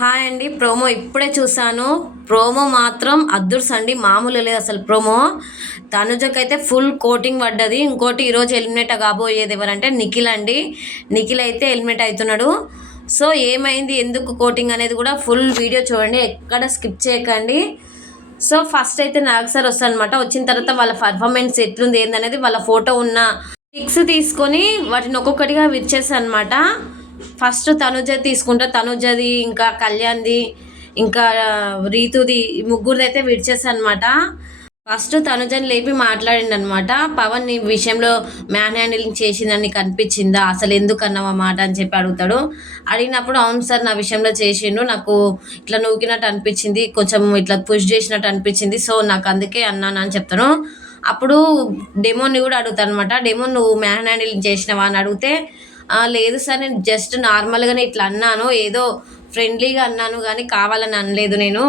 Hi అండి. Promo ఇప్పుడే చూసాను. ప్రోమో మాత్రం అద్దుర్స్ అండి, మామూలు లేదు అసలు. ప్రోమో తనుజకైతే ఫుల్ కోటింగ్ పడ్డది. ఇంకోటి ఈరోజు ఎలిమినేట్ కాబోయేది ఎవరంటే నిఖిల్ అండి. నిఖిల్ అయితే ఎలిమినేట్ అవుతున్నాడు. సో ఏమైంది, ఎందుకు కోటింగ్ అనేది కూడా ఫుల్ వీడియో చూడండి, ఎక్కడ స్కిప్ చేయకండి. సో ఫస్ట్ అయితే నాగ్ సార్ వస్తాను అనమాట. వచ్చిన తర్వాత వాళ్ళ పర్ఫార్మెన్స్ ఎట్లుంది ఏందనేది వాళ్ళ ఫోటో ఉన్న పిక్స్ తీసుకొని వాటిని ఒక్కొక్కటిగా విచ్చేసాను అనమాట. ఫస్ట్ తనుజ తీసుకుంటా, తనుజది ఇంకా కళ్యాణ్ది ఇంకా రీతుది, ఈ ముగ్గురిది అయితే విడిచేసా అనమాట. ఫస్ట్ తనుజని లేపి మాట్లాడిండు అనమాట. పవన్ నీ విషయంలో మ్యాన్ హ్యాండిలింగ్ చేసిందని నీకు అనిపించిందా, అసలు ఎందుకు అన్నావా మాట అని చెప్పి అడుగుతాడు. అడిగినప్పుడు అవును సార్ నా విషయంలో చేసిండు, నాకు ఇట్లా నూకినట్టు అనిపించింది, కొంచెం ఇట్లా పుష్ చేసినట్టు అనిపించింది, సో నాకు అందుకే అన్నాను అని చెప్తాను. అప్పుడు డెమోని కూడా అడుగుతాను అనమాట. డెమో నువ్వు మ్యాన్ హ్యాండిలింగ్ చేసినావా అని అడిగితే లేదు సార్ నేను జస్ట్ నార్మల్గానే ఇట్లా అన్నాను, ఏదో ఫ్రెండ్లీగా అన్నాను కానీ కావాలని అనలేదు, నేను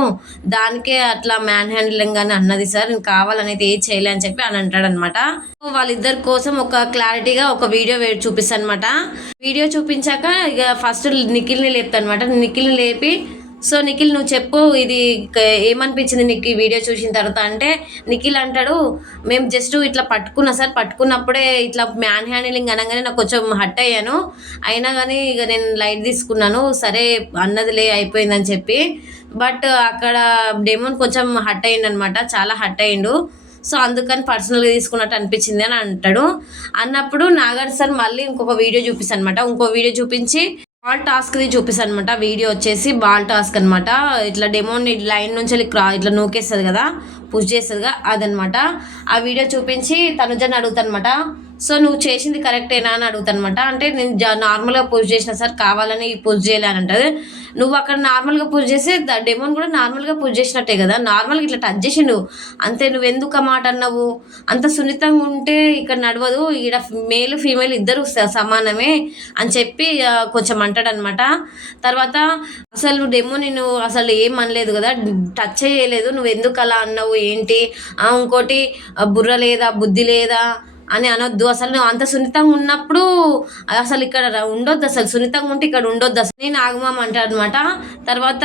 దానికే అట్లా మ్యాన్ హ్యాండిలింగ్ అని అన్నది సార్, నేను కావాలని అయితే ఏది చేయలే అని చెప్పి అని అంటాడనమాట. వాళ్ళిద్దరి కోసం ఒక క్లారిటీగా ఒక వీడియో చూపిస్తాను అనమాట. వీడియో చూపించాక ఇక ఫస్ట్ నిఖిల్ని లేపుతాను అనమాట. నిఖిల్ని లేపి సో నిఖిల్ నువ్వు చెప్పు, ఇది ఏమనిపించింది నీకు ఈ వీడియో చూసిన తర్వాత అంటే నిఖిల్ అంటాడు, మేము జస్ట్ ఇట్లా పట్టుకున్నా సార్, పట్టుకున్నప్పుడే ఇట్లా మ్యాన్ హ్యాండిలింగ్ అనగానే నాకు కొంచెం హట్ అయ్యాను, అయినా కానీ ఇక నేను లైట్ తీసుకున్నాను, సరే అన్నదిలే అయిపోయిందని చెప్పి. బట్ అక్కడ డెమోన్ కొంచెం హట్ అయ్యిండు అనమాట, చాలా హట్ అయ్యిండు. సో అందుకని పర్సనల్గా తీసుకున్నట్టు అనిపించింది అని అంటాడు. అన్నప్పుడు నాగార్జున సార్ మళ్ళీ ఇంకొక వీడియో చూపిస్తాను అనమాట. ఇంకో వీడియో చూపించి బాల్ టాస్క్ది చూపిస్తాను అనమాట. వీడియో వచ్చేసి బాల్ టాస్క్ అనమాట. ఇట్లా డెమోని లైన్ నుంచి ఇట్లా నూకేస్తుంది కదా, పుష్ చేస్తుందిగా, అదనమాట. ఆ వీడియో చూపించి తనుజని అడుగుతాను అనమాట. సో నువ్వు చేసింది కరెక్టేనా అని అడుగుతానమాట. అంటే నేను నార్మల్గా పుష్ చేసిన సార్, కావాలని పుష్ చేయలే అని అంటది. నువ్వు అక్కడ నార్మల్గా పుష్ చేసి డెమోన్ కూడా నార్మల్గా పుష్ చేసినట్టే కదా, నార్మల్గా ఇట్లా టచ్ చేసిండు అంతే, నువ్వు ఎందుకు ఆ మాట అన్నావు, అంత సున్నితంగా ఉంటే ఇక్కడ నడవదు, ఇక్కడ మేల్ ఫీమేల్ ఇద్దరు సమానమే అని చెప్పి కొంచెం అంటాడనమాట. తర్వాత అసలు డెమో నేను అసలు ఏం అనలేదు కదా, టచ్ చేయలేదు, నువ్వు ఎందుకు అలా అన్నావు ఏంటి, ఇంకోటి బుర్ర లేదా బుద్ధి లేదా అని అనొద్దు, అసలు నువ్వు అంత సున్నితంగా ఉన్నప్పుడు అసలు ఇక్కడ ఉండొద్దు, అసలు సున్నితంగా ఉంటే ఇక్కడ ఉండొద్దు అసలు నేను ఆగమామ అంటారు అనమాట. తర్వాత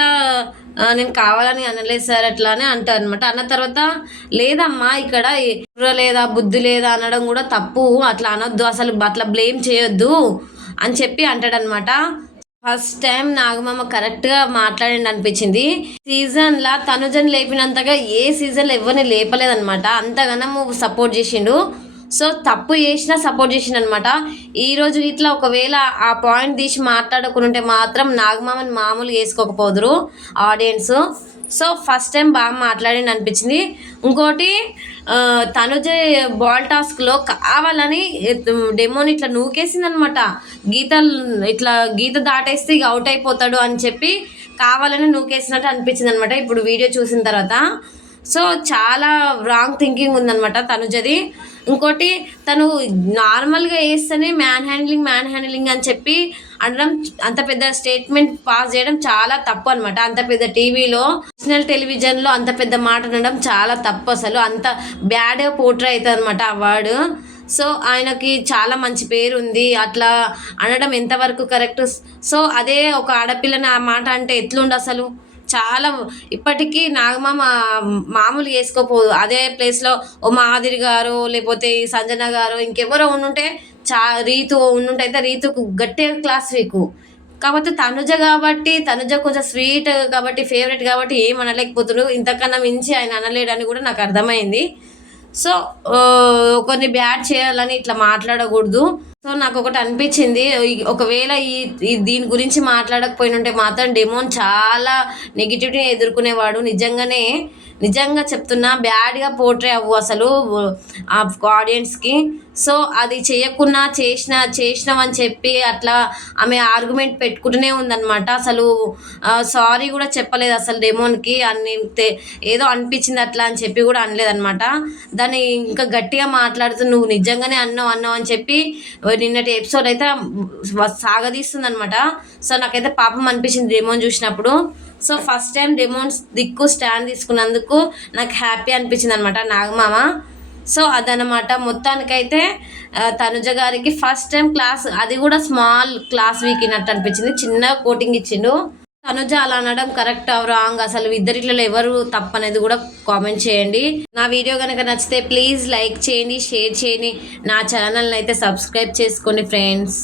నేను కావాలని అనలేదు సార్ అట్లా అని అంటారు అనమాట. అన్న తర్వాత లేదమ్మా ఇక్కడ బుర్ర లేదా బుద్ధి లేదా అనడం కూడా తప్పు, అట్లా అనొద్దు, అసలు అట్లా బ్లేమ్ చేయొద్దు అని చెప్పి అంటాడనమాట. ఫస్ట్ టైం నాగమామ కరెక్ట్గా మాట్లాడండి అనిపించింది. సీజన్లా తనుజని లేపినంతగా ఏ సీజన్లో ఎవరిని లేపలేదనమాట, అంతగానో సపోర్ట్ చేసిండు. సో తప్పు చేసినా సపోర్ట్ చేసిండు అనమాట. ఈరోజు ఇట్లా ఒకవేళ ఆ పాయింట్ తీసి మాట్లాడుకుంటే మాత్రం నాగమామని మామూలుగా వేసుకోకపోదురు ఆడియన్స్. సో ఫస్ట్ టైం బాగా మాట్లాడింది అనిపించింది. ఇంకోటి తనుజ బాల్ టాస్క్లో కావాలని డెమోని ఇట్లా నూకేసింది అనమాట. గీత దాటేస్తే ఇక అవుట్ అయిపోతాడు అని చెప్పి కావాలని నూకేసినట్టు అనిపించింది అనమాట ఇప్పుడు వీడియో చూసిన తర్వాత. సో చాలా రాంగ్ థింకింగ్ ఉందనమాట తనుజది. ఇంకోటి తను నార్మల్గా వేస్తేనే మ్యాన్ హ్యాండ్లింగ్ అని చెప్పి అనడం, అంత పెద్ద స్టేట్మెంట్ పాస్ చేయడం చాలా తప్పు అనమాట. అంత పెద్ద టీవీలో నేషనల్ టెలివిజన్లో అంత పెద్ద మాట అనడం చాలా తప్పు, అసలు అంత బ్యాడ్గా పోర్ట్రే అవుతుంది అనమాట ఆ వర్డ్. సో ఆయనకి చాలా మంచి పేరు ఉంది, అట్లా అనడం ఎంతవరకు కరెక్ట్. సో అదే ఒక ఆడపిల్లని ఆ మాట అంటే ఎట్లుండు అసలు, చాలా ఇప్పటికీ నాగమామ మామూలు వేసుకోపోదు. అదే ప్లేస్లో ఓ మాదిరి గారు లేకపోతే సంజన గారు ఇంకెవరో ఉండుంటే రీతు ఉండుంటే అయితే రీతుకు గట్టిగా క్లాస్ వీకు. కాకపోతే తనుజ కొంచెం స్వీట్ కాబట్టి ఫేవరెట్ కాబట్టి ఏం అనలేకపోతున్నాడు, ఇంతకన్నా మించి ఆయన అనలేడని కూడా నాకు అర్థమైంది. సో కొన్ని బ్యాడ్ చేయాలని ఇట్లా మాట్లాడకూడదు. సో నాకు ఒకటి అనిపించింది, ఒకవేళ దీని గురించి మాట్లాడకపోయినంటే మాత్రం డెమోన్ చాలా నెగిటివిటీని ఎదుర్కొనేవాడు. నిజంగా చెప్తున్నా, బ్యాడ్గా పోర్ట్రే అవ్వు అసలు ఆడియన్స్కి. సో అది చేయకున్నా చేసినామని చెప్పి అట్లా ఆమె ఆర్గ్యుమెంట్ పెట్టుకుంటూనే ఉందన్నమాట. అసలు సారీ కూడా చెప్పలేదు అసలు డెమోన్కి, ఏదో అనిపించింది అట్లా అని చెప్పి కూడా అనలేదన్నమాట. దాన్ని ఇంకా గట్టిగా మాట్లాడుతూ నువ్వు నిజంగానే అన్నావు అని చెప్పి నిన్నటి ఎపిసోడ్ అయితే సాగదీస్తుంది అనమాట. సో నాకైతే పాపం అనిపించింది డెమోన్ చూసినప్పుడు. సో ఫస్ట్ టైం డెమోన్స్ దిక్కు స్టాండ్ తీసుకున్నందుకు నాకు హ్యాపీ అనిపించింది అనమాట నాగమామ. సో అదనమాట మొత్తానికైతే తనుజ గారికి ఫస్ట్ టైం క్లాస్, అది కూడా స్మాల్ క్లాస్ వీక్ ఇనట్టు అనిపించింది, చిన్న కోటింగ్ ఇచ్చిండు. తనుజ అలా అనడం కరెక్ట్ రాంగ్, అసలు ఇద్దరిట్లో ఎవరు తప్పనేది కూడా కామెంట్ చేయండి. నా వీడియో కనుక నచ్చితే ప్లీజ్ లైక్ చేయండి, షేర్ చేయండి, నా ఛానల్ని అయితే సబ్స్క్రైబ్ చేసుకోండి ఫ్రెండ్స్.